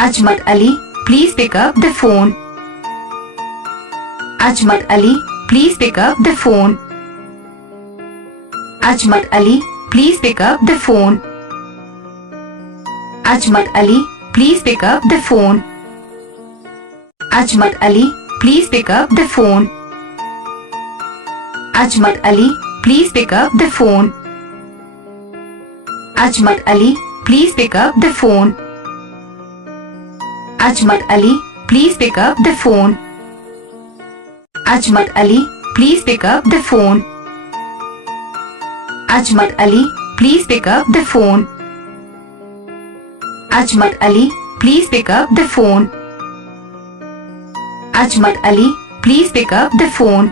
Ajmat Ali, please pick up the phone. Ajmat Ali, please pick up the phone. Ajmat Ali, please pick up the phone. Ajmat Ali, please pick up the phone. Ajmat Ali, please pick up the phone. Ajmat Ali, please pick up the phone. Ajmat Ali, please pick up the phone. Ajmat Ali, please pick up the phone. Ajmat Ali, please pick up the phone. Ajmat Ali, please pick up the phone. Ajmat Ali, please pick up the phone. Ajmat Ali, please pick up the phone.